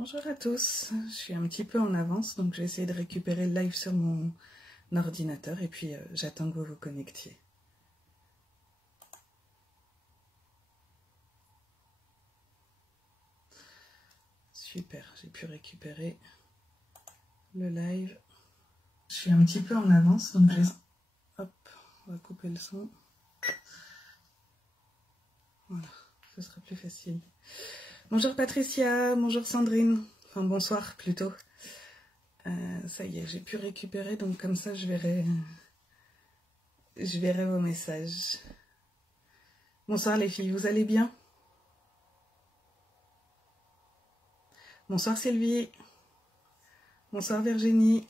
Bonjour à tous, je suis un petit peu en avance, donc j'ai essayé de récupérer le live sur mon ordinateur et puis j'attends que vous vous connectiez. Super, j'ai pu récupérer le live. Je suis un petit peu en avance, donc j'ai... Hop, on va couper le son. Voilà, ce sera plus facile. Bonjour Patricia, bonjour Sandrine, enfin bonsoir plutôt. Ça y est, j'ai pu récupérer, donc comme ça je verrai vos messages. Bonsoir les filles, vous allez bien? Bonsoir Sylvie. Bonsoir Virginie.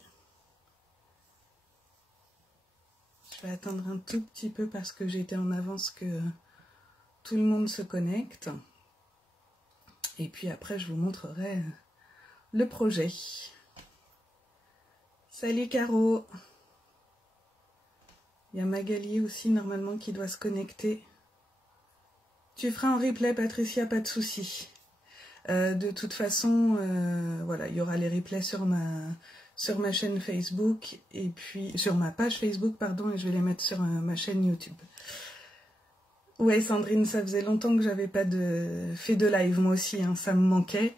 Je vais attendre un tout petit peu parce que j'ai été en avance que tout le monde se connecte. Et puis après, je vous montrerai le projet. Salut Caro. Il y a Magali aussi normalement qui doit se connecter. Tu feras un replay Patricia, pas de souci. De toute façon, voilà, il y aura les replays sur ma chaîne Facebook et puis sur ma page Facebook, pardon, et je vais les mettre sur ma chaîne YouTube. Ouais, Sandrine, ça faisait longtemps que j'avais pas fait de live, moi aussi, hein, ça me manquait.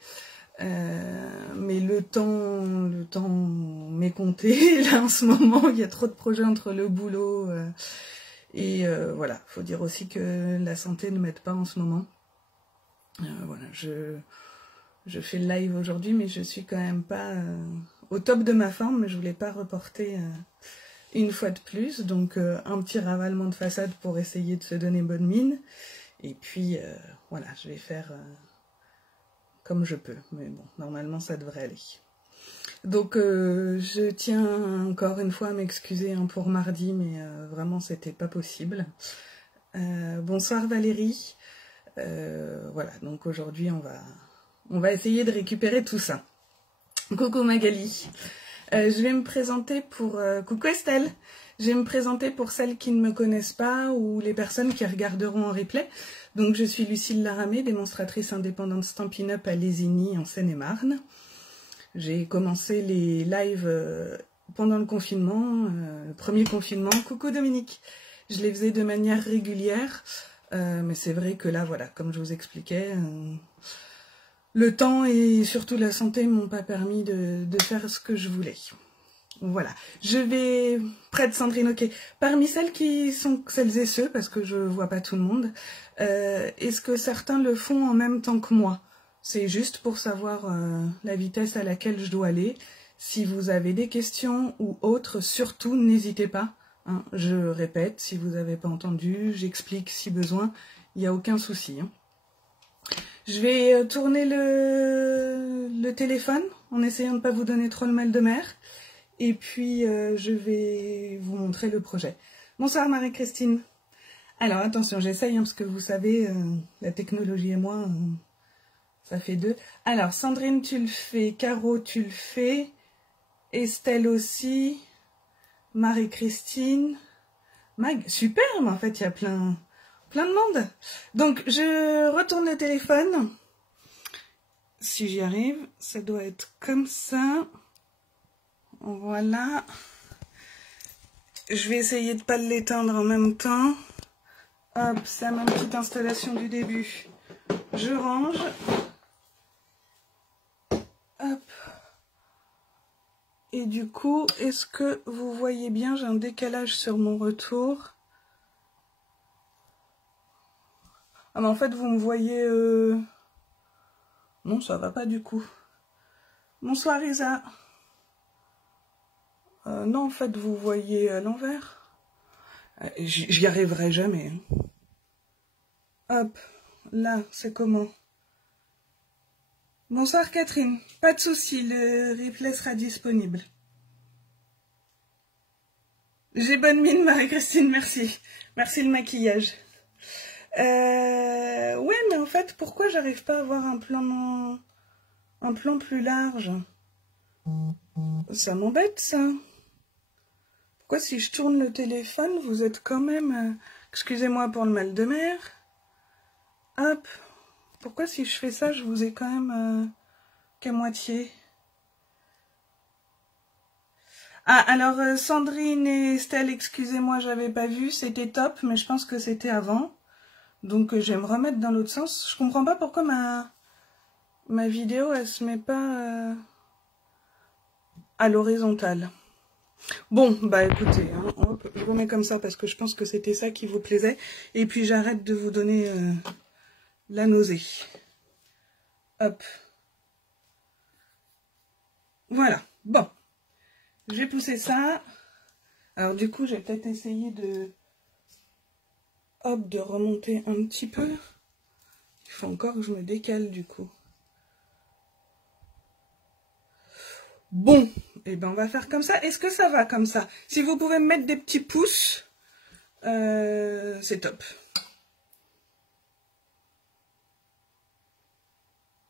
Mais le temps m'est compté. Là, en ce moment, il y a trop de projets entre le boulot et voilà. Faut dire aussi que la santé ne m'aide pas en ce moment. Voilà, je fais le live aujourd'hui, mais je suis quand même pas au top de ma forme. Mais je voulais pas reporter une fois de plus. Donc, un petit ravalement de façade pour essayer de se donner bonne mine. Et puis, voilà, je vais faire... comme je peux, mais bon, normalement ça devrait aller. Donc je tiens encore une fois à m'excuser hein, pour mardi, mais vraiment c'était pas possible. Bonsoir Valérie. Voilà, donc aujourd'hui on va essayer de récupérer tout ça. Coucou Magali. Je vais me présenter pour... coucou Estelle. Je vais me présenter pour celles qui ne me connaissent pas ou les personnes qui regarderont en replay. Donc je suis Lucille Laramé, démonstratrice indépendante Stampin' Up à Lésigny en Seine-et-Marne. J'ai commencé les lives pendant le confinement, le premier confinement. Coucou Dominique. Je les faisais de manière régulière, mais c'est vrai que là, voilà, comme je vous expliquais, le temps et surtout la santé m'ont pas permis de faire ce que je voulais. Voilà, je vais près de Sandrine, ok. Parmi celles qui sont celles et ceux, parce que je vois pas tout le monde, est-ce que certains le font en même temps que moi? C'est juste pour savoir la vitesse à laquelle je dois aller. Si vous avez des questions ou autres, surtout n'hésitez pas. Hein. Je répète, si vous n'avez pas entendu, j'explique si besoin, il n'y a aucun souci. Hein. Je vais tourner le téléphone en essayant de ne pas vous donner trop le mal de mer. Et puis, je vais vous montrer le projet. Bonsoir Marie-Christine. Alors, attention, j'essaye, hein, parce que vous savez, la technologie et moi, ça fait deux. Alors, Sandrine, tu le fais. Caro, tu le fais. Estelle aussi. Marie-Christine. Mag, super, mais en fait, il y a plein de monde. Donc, je retourne le téléphone. Si j'y arrive, ça doit être comme ça. Voilà. Je vais essayer de ne pas l'éteindre en même temps. Hop, c'est ma petite installation du début. Je range. Hop. Et du coup, est-ce que vous voyez bien? J'ai un décalage sur mon retour. Ah mais en fait, vous me voyez... Non, ça va pas du coup. Bonsoir Isa. Non, en fait, vous voyez à l'envers. J'y arriverai jamais. Hein. Hop, là, c'est comment? Bonsoir Catherine. Pas de souci, le replay sera disponible. J'ai bonne mine, Marie-Christine, merci. Merci le maquillage. Ouais, mais en fait, pourquoi j'arrive pas à avoir un plan plus large? Ça m'embête, ça. Pourquoi si je tourne le téléphone, vous êtes quand même... Excusez-moi pour le mal de mer. Hop. Pourquoi si je fais ça, je vous ai quand même qu'à moitié. Ah, alors Sandrine et Estelle, excusez-moi, j'avais pas vu, c'était top, mais je pense que c'était avant. Donc je vais me remettre dans l'autre sens. Je comprends pas pourquoi ma vidéo, elle se met pas à l'horizontale. Bon, bah écoutez, hein, hop, je remets comme ça parce que je pense que c'était ça qui vous plaisait. Et puis j'arrête de vous donner la nausée. Hop. Voilà, bon. Je vais pousser ça. Alors du coup, je vais peut-être essayer de... Hop, de remonter un petit peu. Il faut encore que je me décale du coup. Bon, et ben on va faire comme ça. Est-ce que ça va comme ça? Si vous pouvez me mettre des petits pouces, c'est top.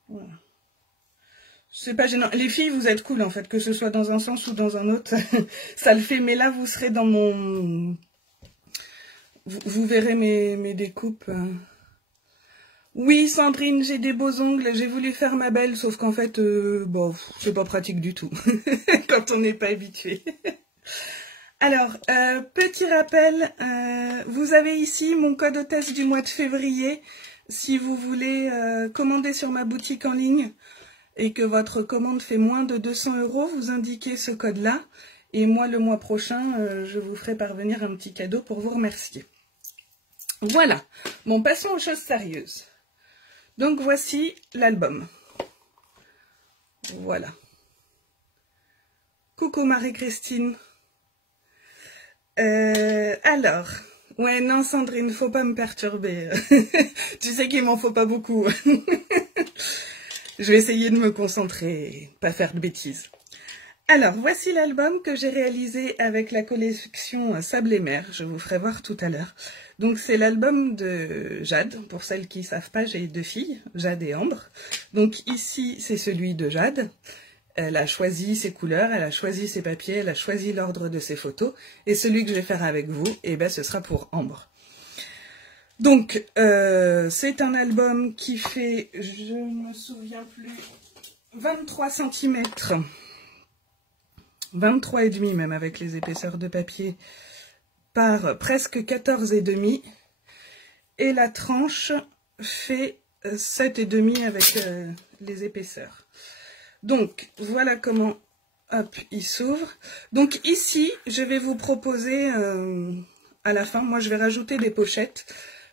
Voilà. C'est pas gênant. Les filles, vous êtes cool en fait, que ce soit dans un sens ou dans un autre, ça le fait. Mais là, vous serez dans mon... Vous verrez mes découpes. Oui, Sandrine, j'ai des beaux ongles. J'ai voulu faire ma belle, sauf qu'en fait, bon, c'est pas pratique du tout quand on n'est pas habitué. Alors, petit rappel, vous avez ici mon code hôtesse du mois de février. Si vous voulez commander sur ma boutique en ligne et que votre commande fait moins de 200 €, vous indiquez ce code-là. Et moi, le mois prochain, je vous ferai parvenir un petit cadeau pour vous remercier. Voilà. Bon, passons aux choses sérieuses. Donc, voici l'album. Voilà. Coucou Marie-Christine. Alors, ouais, non Sandrine, faut pas me perturber. Tu sais qu'il m'en faut pas beaucoup. Je vais essayer de me concentrer, pas faire de bêtises. Alors, voici l'album que j'ai réalisé avec la collection Sable et Mer. Je vous ferai voir tout à l'heure. Donc, c'est l'album de Jade. Pour celles qui ne savent pas, j'ai 2 filles, Jade et Ambre. Donc, ici, c'est celui de Jade. Elle a choisi ses couleurs, elle a choisi ses papiers, elle a choisi l'ordre de ses photos. Et celui que je vais faire avec vous, eh ben, ce sera pour Ambre. Donc, c'est un album qui fait, je ne me souviens plus, 23 cm. 23,5 même avec les épaisseurs de papier, par presque 14,5. Et la tranche fait 7,5 avec les épaisseurs. Donc, voilà comment, hop, il s'ouvre. Donc ici, je vais vous proposer, à la fin, moi je vais rajouter des pochettes.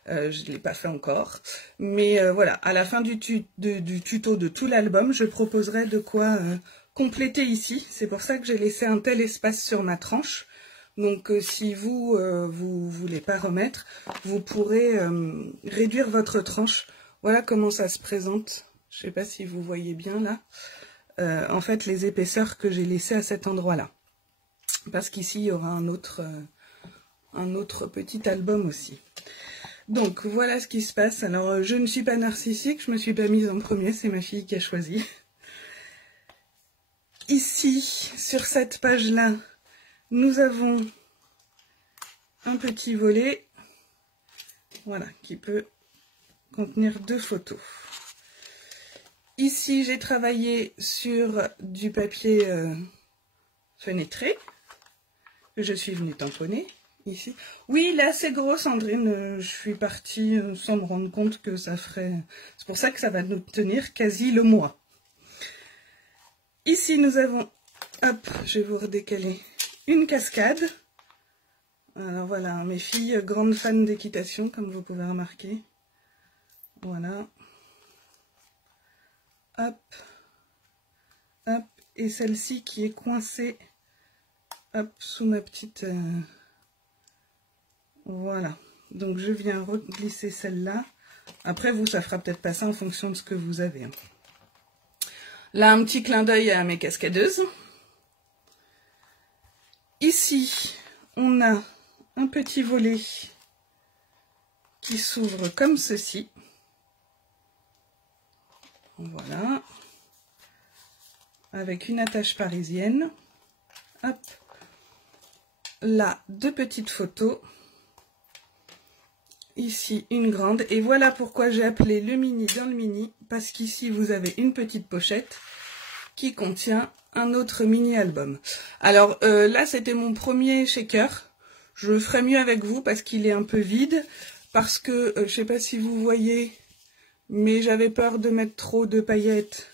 Je ne l'ai pas fait encore. Mais voilà, à la fin du tuto de tout l'album, je proposerai de quoi compléter ici. C'est pour ça que j'ai laissé un tel espace sur ma tranche. Donc si vous voulez pas remettre, vous pourrez réduire votre tranche. Voilà comment ça se présente. Je ne sais pas si vous voyez bien là. En fait, les épaisseurs que j'ai laissées à cet endroit-là. Parce qu'ici, il y aura un autre petit album aussi. Donc, voilà ce qui se passe. Alors, je ne suis pas narcissique, je me suis pas mise en premier, c'est ma fille qui a choisi. Ici, sur cette page-là, nous avons un petit volet, voilà, qui peut contenir 2 photos. Ici, j'ai travaillé sur du papier fenêtré, que je suis venue tamponner, ici. Oui, là, c'est gros, Sandrine, je suis partie sans me rendre compte que ça ferait... C'est pour ça que ça va nous tenir quasi le mois. Ici, nous avons, hop, je vais vous redécaler, une cascade. Alors voilà, mes filles, grandes fans d'équitation, comme vous pouvez remarquer. Voilà. Hop, hop, et celle-ci qui est coincée, hop, sous ma petite... Voilà, donc je viens reglisser celle-là. Après, vous, ça fera peut-être pas ça en fonction de ce que vous avez. Là, un petit clin d'œil à mes cascadeuses. Ici, on a un petit volet qui s'ouvre comme ceci. Voilà, avec une attache parisienne. Hop, là, 2 petites photos. Ici, une grande. Et voilà pourquoi j'ai appelé le mini dans le mini. Parce qu'ici, vous avez une petite pochette. qui contient un autre mini-album. Alors là, c'était mon premier shaker. Je ferai mieux avec vous parce qu'il est un peu vide. Parce que, je sais pas si vous voyez, mais j'avais peur de mettre trop de paillettes,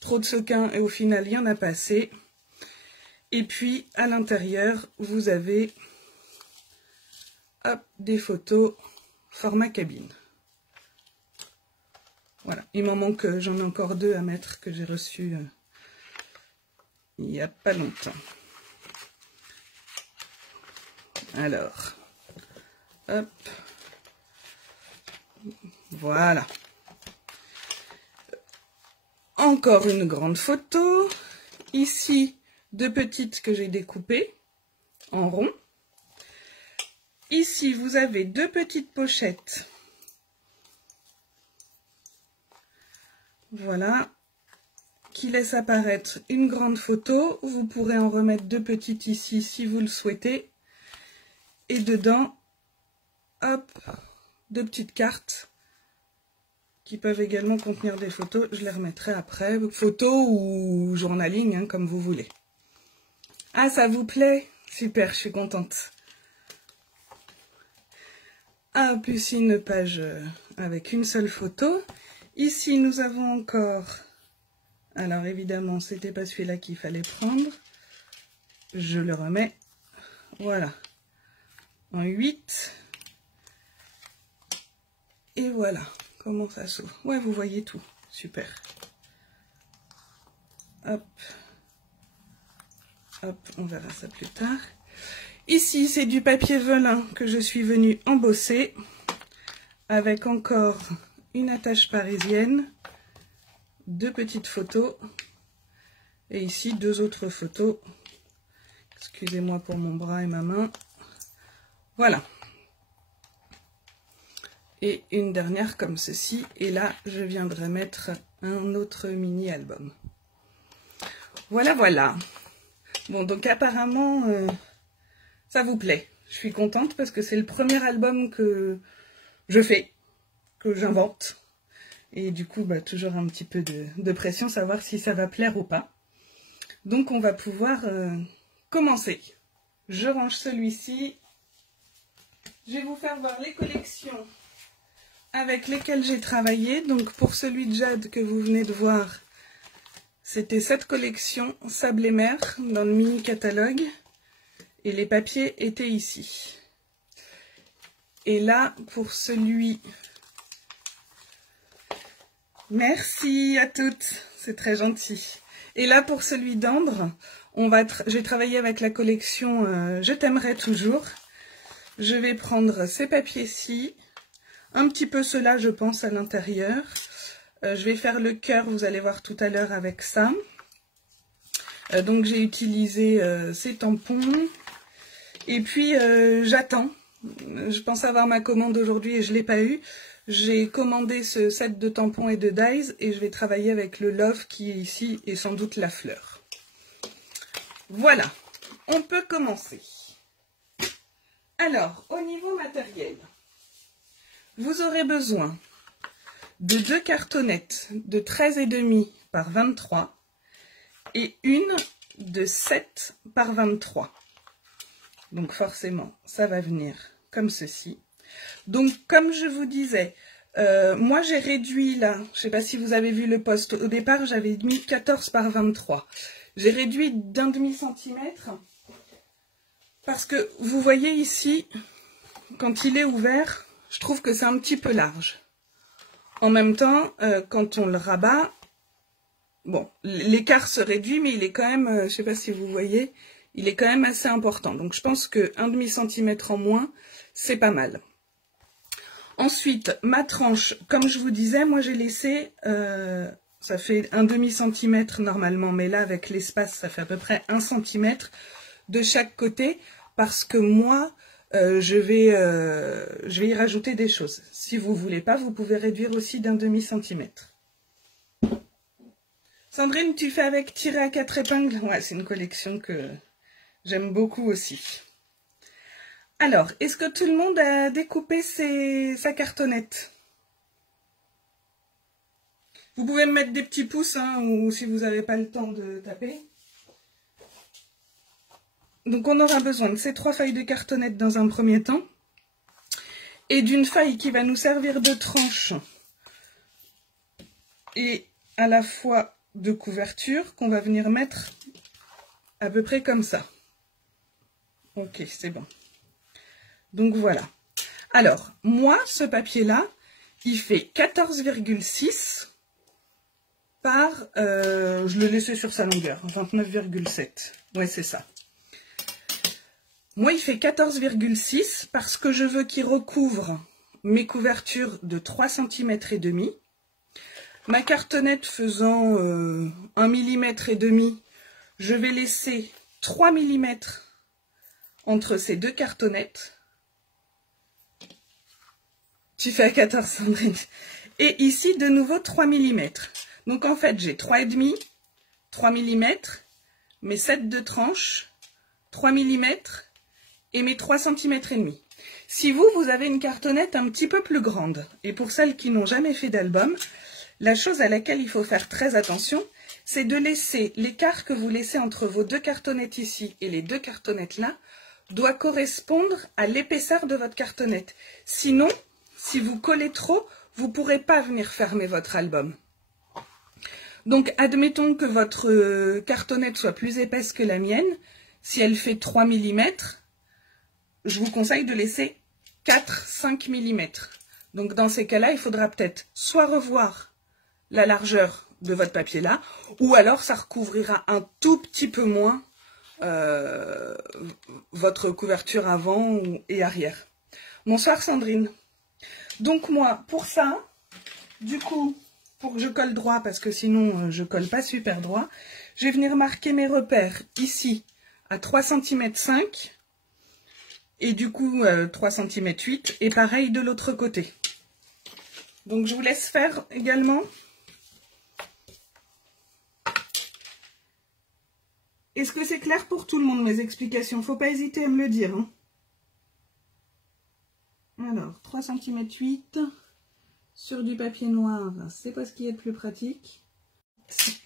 trop de sequins, et au final, il n'y en a pas assez. Et puis, à l'intérieur, vous avez hop, des photos format cabine. Voilà, il m'en manque, j'en ai encore 2 à mettre que j'ai reçus il n'y a pas longtemps. Alors, hop, voilà. Encore une grande photo. Ici, 2 petites que j'ai découpées en rond. Ici, vous avez 2 petites pochettes. Voilà, qui laisse apparaître une grande photo. Vous pourrez en remettre 2 petites ici si vous le souhaitez. Et dedans, hop, 2 petites cartes qui peuvent également contenir des photos. Je les remettrai après. Photos ou journaling, hein, comme vous voulez. Ah, ça vous plaît? Super, je suis contente. Ah, plus une page avec une seule photo. Ici, nous avons encore... Alors, évidemment, c'était pas celui-là qu'il fallait prendre. Je le remets. Voilà. En 8. Et voilà. Comment ça s'ouvre? Ouais, vous voyez tout. Super. Hop. Hop, on verra ça plus tard. Ici, c'est du papier velin que je suis venue embosser. Avec encore... une attache parisienne, 2 petites photos, et ici 2 autres photos. Excusez-moi pour mon bras et ma main. Voilà. Et une dernière comme ceci, et là je viendrai mettre un autre mini-album. Voilà, voilà. Bon, donc apparemment, ça vous plaît. Je suis contente parce que c'est le premier album que je fais, que j'invente. Et du coup, bah, toujours un petit peu de pression, savoir si ça va plaire ou pas. Donc, on va pouvoir commencer. Je range celui-ci. Je vais vous faire voir les collections avec lesquelles j'ai travaillé. Donc, pour celui de Jade que vous venez de voir, c'était cette collection Sable et Mer dans le mini-catalogue. Et les papiers étaient ici. Et là, pour celui... Merci à toutes, c'est très gentil. Et là, pour celui d'Ambre, j'ai travaillé avec la collection Je t'aimerai toujours. Je vais prendre ces papiers-ci, un petit peu cela, je pense, à l'intérieur. Je vais faire le cœur, vous allez voir tout à l'heure avec ça. Donc, j'ai utilisé ces tampons. Et puis, j'attends. Je pensais avoir ma commande aujourd'hui et je ne l'ai pas eu. J'ai commandé ce set de tampons et de dies et je vais travailler avec le Love qui est ici et sans doute la fleur. Voilà, on peut commencer. Alors, au niveau matériel, vous aurez besoin de 2 cartonnettes de 13,5 par 23 et une de 7 par 23. Donc forcément, ça va venir comme ceci. Donc, comme je vous disais, moi j'ai réduit là, je ne sais pas si vous avez vu le post, au départ j'avais mis 14 par 23. J'ai réduit d'1,5 centimètre parce que vous voyez ici, quand il est ouvert, je trouve que c'est un petit peu large. En même temps, quand on le rabat, bon, l'écart se réduit, mais il est quand même, je ne sais pas si vous voyez, il est quand même assez important. Donc je pense que 1,5 centimètre en moins, c'est pas mal. Ensuite, ma tranche, comme je vous disais, moi j'ai laissé, ça fait 1,5 centimètre normalement, mais là avec l'espace, ça fait à peu près 1 centimètre de chaque côté, parce que moi, je vais y rajouter des choses. Si vous ne voulez pas, vous pouvez réduire aussi d'1,5 centimètre. Sandrine, tu fais avec tirer à 4 épingles? Ouais, c'est une collection que j'aime beaucoup aussi. Alors, est-ce que tout le monde a découpé sa cartonnette? Vous pouvez me mettre des petits pouces, hein, ou si vous n'avez pas le temps de taper. Donc on aura besoin de ces 3 feuilles de cartonnette dans un premier temps. Et d'une feuille qui va nous servir de tranche. Et à la fois de couverture qu'on va venir mettre à peu près comme ça. Ok, c'est bon. Donc voilà. Alors, moi, ce papier-là, il fait 14,6 par... je le laissais sur sa longueur, 29,7. Ouais, c'est ça. Moi, il fait 14,6 parce que je veux qu'il recouvre mes couvertures de 3 cm et demi. Ma cartonnette faisant 1 mm et demi, je vais laisser 3 mm entre ces deux cartonnettes. Tu fais à 14, Sandrine. Et ici, de nouveau, 3 mm. Donc, en fait, j'ai 3,5, 3 mm, mes 7 de tranche, 3 mm et mes 3 cm et demi. Si vous avez une cartonnette un petit peu plus grande, et pour celles qui n'ont jamais fait d'album, la chose à laquelle il faut faire très attention, c'est de laisser l'écart que vous laissez entre vos deux cartonnettes ici et les deux cartonnettes là, doit correspondre à l'épaisseur de votre cartonnette. Sinon, si vous collez trop, vous ne pourrez pas venir fermer votre album. Donc, admettons que votre cartonnette soit plus épaisse que la mienne. Si elle fait 3 mm, je vous conseille de laisser 4-5 mm. Donc, dans ces cas-là, il faudra peut-être soit revoir la largeur de votre papier là, ou alors ça recouvrira un tout petit peu moins votre couverture avant et arrière. Bonsoir Sandrine. Donc moi, pour ça, du coup, pour que je colle droit, parce que sinon je colle pas super droit, je vais venir marquer mes repères ici à 3 cm 5 et du coup 3 cm 8 et pareil de l'autre côté. Donc je vous laisse faire également. Est-ce que c'est clair pour tout le monde mes explications? Faut pas hésiter à me le dire. Hein. Alors, 3 cm 8 sur du papier noir, c'est pas ce qui est le plus pratique.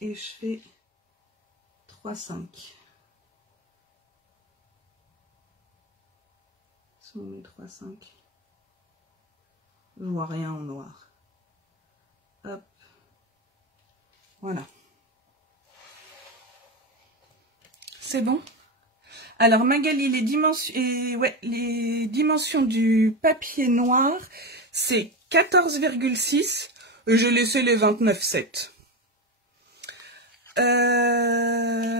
Et je fais 3,5. Sur mes 3,5. Je vois rien en noir. Hop. Voilà. C'est bon? Alors Magali, les dimensions du papier noir, c'est 14,6. J'ai laissé les 29,7.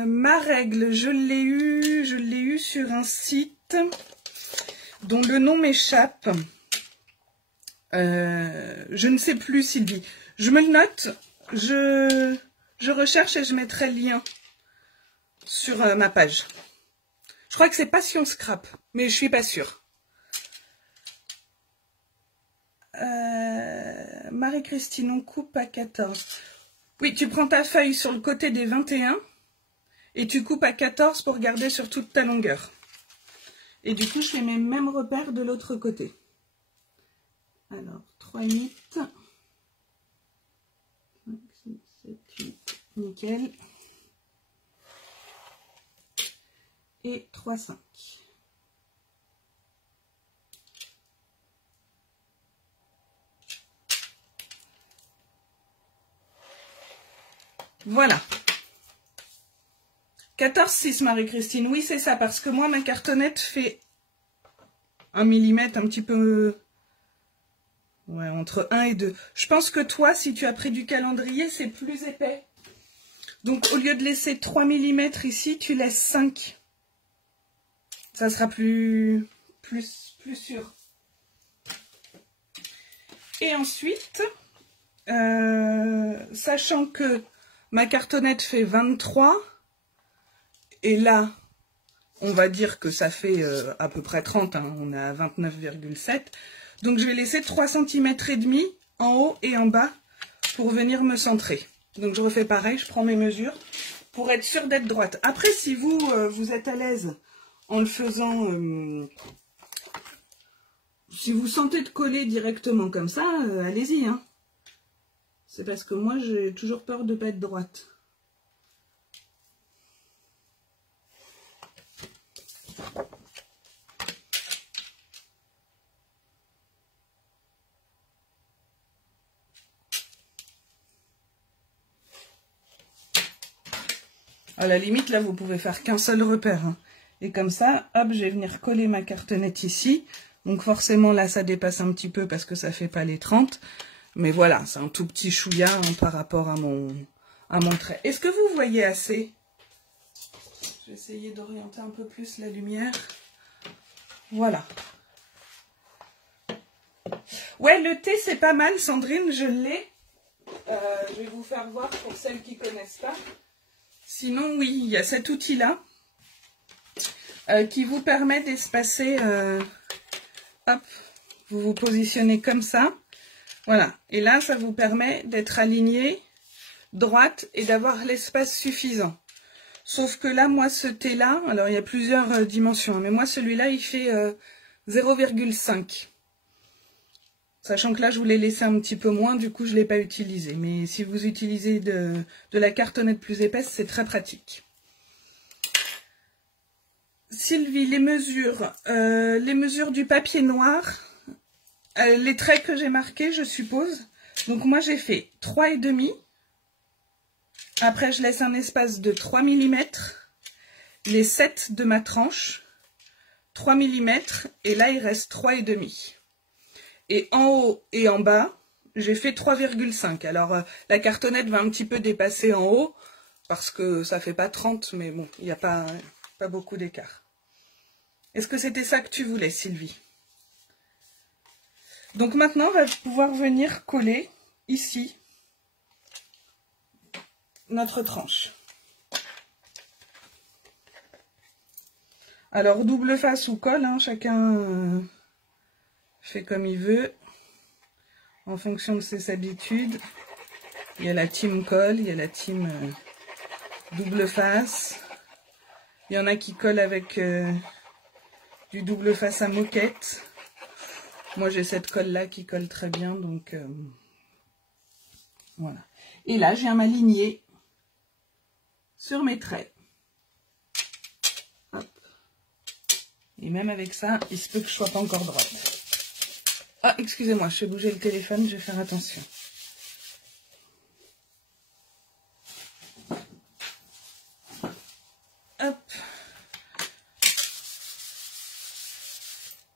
Ma règle, je l'ai eu sur un site dont le nom m'échappe. Je ne sais plus, Sylvie. Je me le note, je recherche et je mettrai le lien sur ma page. Je crois que c'est Passion Scrap, mais je suis pas sûre. Marie-Christine, on coupe à 14. Oui, tu prends ta feuille sur le côté des 21 et tu coupes à 14 pour garder sur toute ta longueur. Et du coup, je fais mes mêmes repères de l'autre côté. Alors, 3, 8. 5, 6, 7, 8. Nickel. Et 3, 5. Voilà. 14,6 Marie-Christine. Oui, c'est ça, parce que moi, ma cartonnette fait 1 mm un petit peu... Ouais, entre 1 et 2. Je pense que toi, si tu as pris du calendrier, c'est plus épais. Donc, au lieu de laisser 3 mm ici, tu laisses 5. Ça sera plus sûr. Et ensuite, sachant que ma cartonnette fait 23, et là, on va dire que ça fait à peu près 30, hein, on est à 29,7. Donc je vais laisser 3 cm et demi en haut et en bas pour venir me centrer. Donc je refais pareil, je prends mes mesures pour être sûre d'être droite. Après, si vous, vous êtes à l'aise en le faisant, si vous sentez de coller directement comme ça, allez-y. Hein. C'est parce que moi, j'ai toujours peur de ne pas être droite. À la limite, là, vous pouvez faire qu'un seul repère. Hein. Et comme ça, hop, je vais venir coller ma cartonnette ici. Donc forcément, là, ça dépasse un petit peu parce que ça fait pas les 30. Mais voilà, c'est un tout petit chouïa hein, par rapport à mon trait. Est-ce que vous voyez assez? Je vais essayer d'orienter un peu plus la lumière. Voilà. Ouais, le thé, c'est pas mal, Sandrine, je l'ai. Je vais vous faire voir pour celles qui ne connaissent pas. Sinon, oui, il y a cet outil-là qui vous permet d'espacer. Hop, vous vous positionnez comme ça. Voilà. Et là, ça vous permet d'être aligné, droite et d'avoir l'espace suffisant. Sauf que là, moi, ce thé-là, alors il y a plusieurs dimensions, mais moi, celui-là, il fait 0,5. Sachant que là, je voulais laisser un petit peu moins, du coup, je ne l'ai pas utilisé. Mais si vous utilisez de la cartonnette plus épaisse, c'est très pratique. Sylvie, les mesures du papier noir, les traits que j'ai marqués, je suppose. Donc moi, j'ai fait 3,5. Après, je laisse un espace de 3 mm, les 7 de ma tranche, 3 mm, et là, il reste 3,5. Et en haut et en bas, j'ai fait 3,5. Alors, la cartonnette va un petit peu dépasser en haut, parce que ça fait pas 30, mais bon, il n'y a pas beaucoup d'écart. Est-ce que c'était ça que tu voulais, Sylvie? Donc maintenant, on va pouvoir venir coller ici notre tranche. Alors, double face ou colle, hein, chacun fait comme il veut, en fonction de ses habitudes. Il y a la team colle, il y a la team double face. Il y en a qui collent avec du double face à moquette. Moi, j'ai cette colle-là qui colle très bien, donc voilà. Et là, je viens m'aligner sur mes traits. Hop. Et même avec ça, il se peut que je ne sois pas encore droite. Ah, excusez-moi, je fais bouger le téléphone, je vais faire attention. Hop.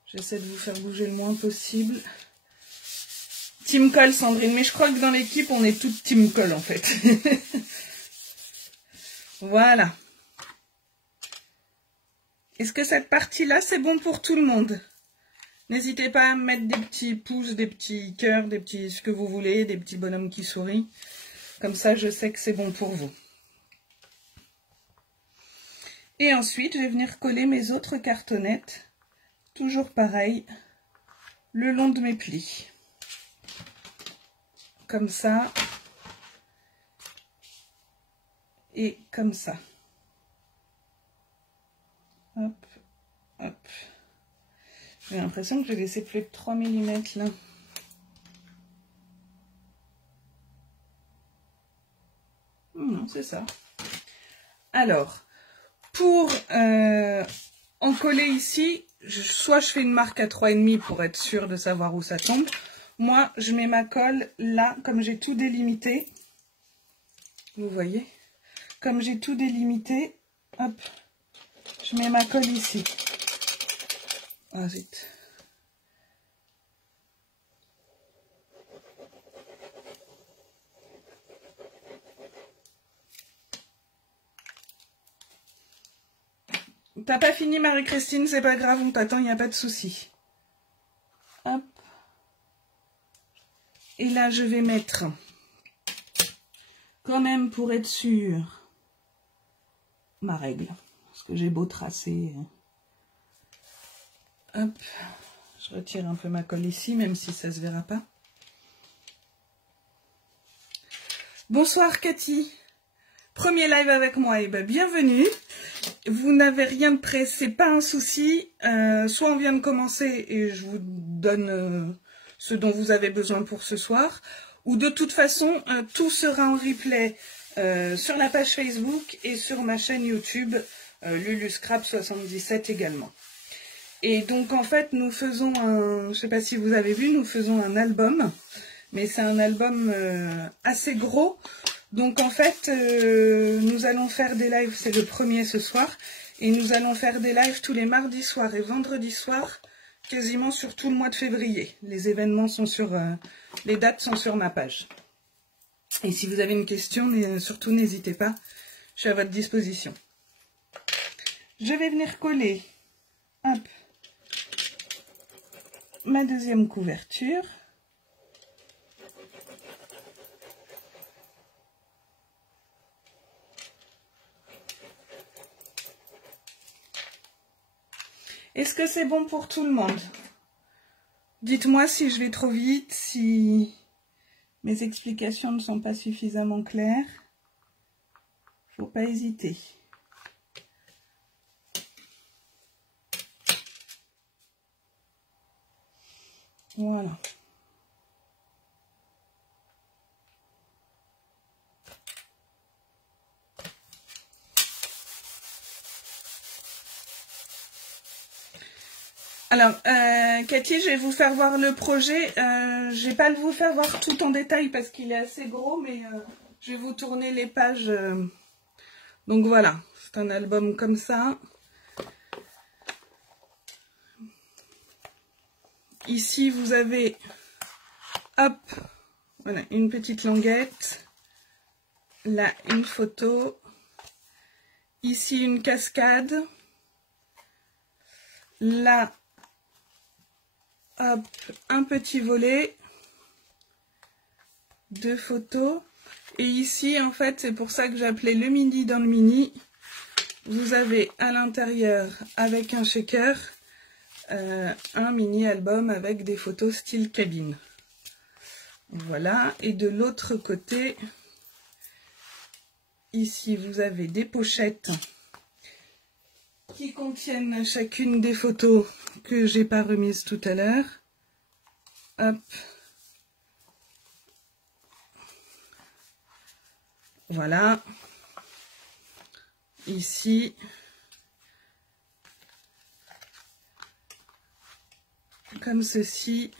J'essaie de vous faire bouger le moins possible. Team Coll, Sandrine, mais je crois que dans l'équipe, on est toutes Team Coll en fait. Voilà. Est-ce que cette partie-là, c'est bon pour tout le monde? N'hésitez pas à mettre des petits pouces, des petits cœurs, des petits ce que vous voulez, des petits bonhommes qui sourient. Comme ça, je sais que c'est bon pour vous. Et ensuite, je vais venir coller mes autres cartonnettes. Toujours pareil, le long de mes plis. Comme ça. Et comme ça. Hop, hop. J'ai l'impression que j'ai laissé plus de 3 mm là. Non, c'est ça. Alors, pour en coller ici, soit je fais une marque à 3,5 pour être sûr de savoir où ça tombe. Moi, je mets ma colle là, comme j'ai tout délimité. Vous voyez? Comme j'ai tout délimité, hop, je mets ma colle ici. Ah zut. T'as pas fini, Marie-Christine, c'est pas grave, on t'attend, il n'y a pas de souci. Hop. Et là, je vais mettre, quand même pour être sûre, ma règle. Parce que j'ai beau tracer. Hop. Je retire un peu ma colle ici, même si ça ne se verra pas. Bonsoir, Cathy. Premier live avec moi, et ben bienvenue. Vous n'avez rien de prêt, c'est pas un souci. Soit on vient de commencer et je vous donne ce dont vous avez besoin pour ce soir, ou de toute façon, tout sera en replay sur la page Facebook et sur ma chaîne YouTube, LuluScrap77 également. Et donc en fait, nous faisons un, je sais pas si vous avez vu, nous faisons un album, mais c'est un album assez gros. Donc en fait, nous allons faire des lives, c'est le premier ce soir, et nous allons faire des lives tous les mardis soirs et vendredis soirs, quasiment sur tout le mois de février. Les événements sont sur, les dates sont sur ma page. Et si vous avez une question, surtout n'hésitez pas, je suis à votre disposition. Je vais venir coller, hop, ma deuxième couverture. Est-ce que c'est bon pour tout le monde? Dites-moi si je vais trop vite, si mes explications ne sont pas suffisamment claires. Faut pas hésiter. Voilà. Alors, Cathy, je vais vous faire voir le projet. Je vais pas vous faire voir tout en détail parce qu'il est assez gros, mais je vais vous tourner les pages. Donc voilà, c'est un album comme ça. Ici, vous avez, hop, voilà, une petite languette. Là, une photo. Ici, une cascade. Là, hop, un petit volet. Deux photos. Et ici, en fait, c'est pour ça que j'appelais le mini dans le mini. Vous avez à l'intérieur, avec un shaker, un mini album avec des photos style cabine. Voilà. Et de l'autre côté, ici, vous avez des pochettes qui contiennent chacune des photos que j'ai pas remises tout à l'heure. Hop. Voilà. Ici. Comme ceci.